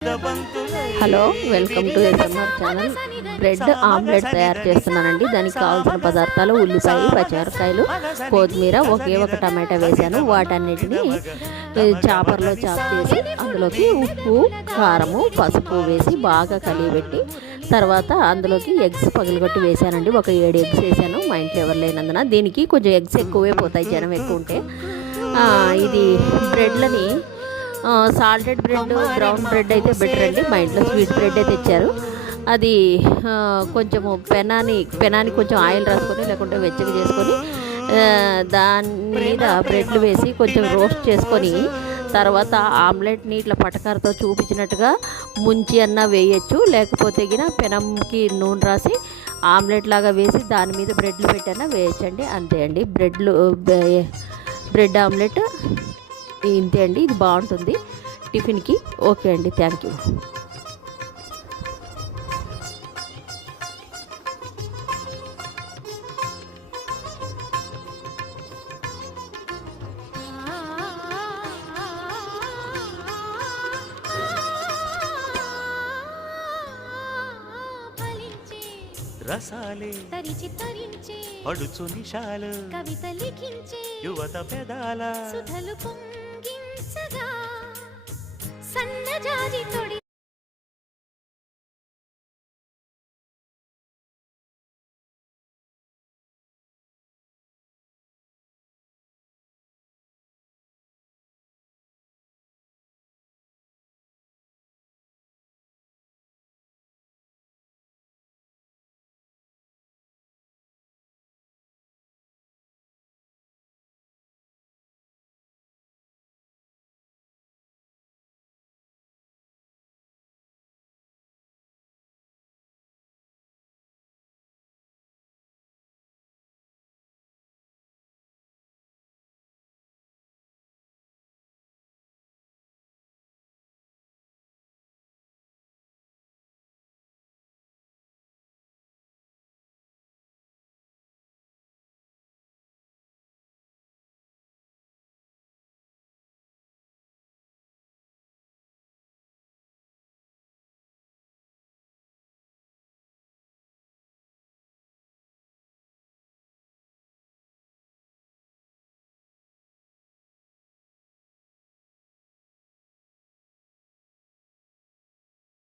Hello, welcome to SMR channel. Bread omelette తయారు చేస్తున్నానండి. దానికి కావాల్సిన పదార్థాలు ఉల్లిపాయ, పచ్చిమిరపకాయలు, కొత్తిమీర, ఒకే ఒక టమాటా వేసాను. వాటన్నిటిని చాపర్లో చాప్ చేసి అందులోకి ఉప్పు, కారము, పసుపు వేసి బాగా కలియబెట్టి తర్వాత అందులోకి ఎగ్స్ పగలగొట్టి వేసానండి. ఒక 7 ఎగ్స్ వేసాను. మా ఇంట్లో ఎవరు లేనందున దీనికి కొంచెం ఎగ్స్ ఎక్కువే పోతాయి, జనం ఎక్కువ ఉంటే. ఇది బ్రెడ్లని సాల్టెడ్ బ్రెడ్, బ్రౌన్ బ్రెడ్ అయితే బెటర్ అండి. మా ఇంట్లో స్వీట్ బ్రెడ్ అయితే తెచ్చారు. అది కొంచెము పెనానికి కొంచెం ఆయిల్ రాసుకొని లేకుంటే వెచ్చగా చేసుకొని దాని మీద బ్రెడ్లు వేసి కొంచెం రోస్ట్ చేసుకొని తర్వాత ఆమ్లెట్ని ఇట్లా పటకారతో చూపించినట్టుగా ముంచి అన్నా వేయచ్చు. లేకపోతే గిన పెనంకి నూనె రాసి ఆమ్లెట్ లాగా వేసి దాని మీద బ్రెడ్లు పెట్టన్నా వేయచ్చండి. అంతే అండి, బ్రెడ్ ఆమ్లెట్ ఇంతే అండి. ఇది బాగుంటుంది టిఫిన్కి. ఓకే అండి, థ్యాంక్ యూ. రసాలే తరిచి తరించే పడుచు నిశాలు కవిత లిఖించే యువత పెదాల సుధలు పొంగించగా సన్నజాజి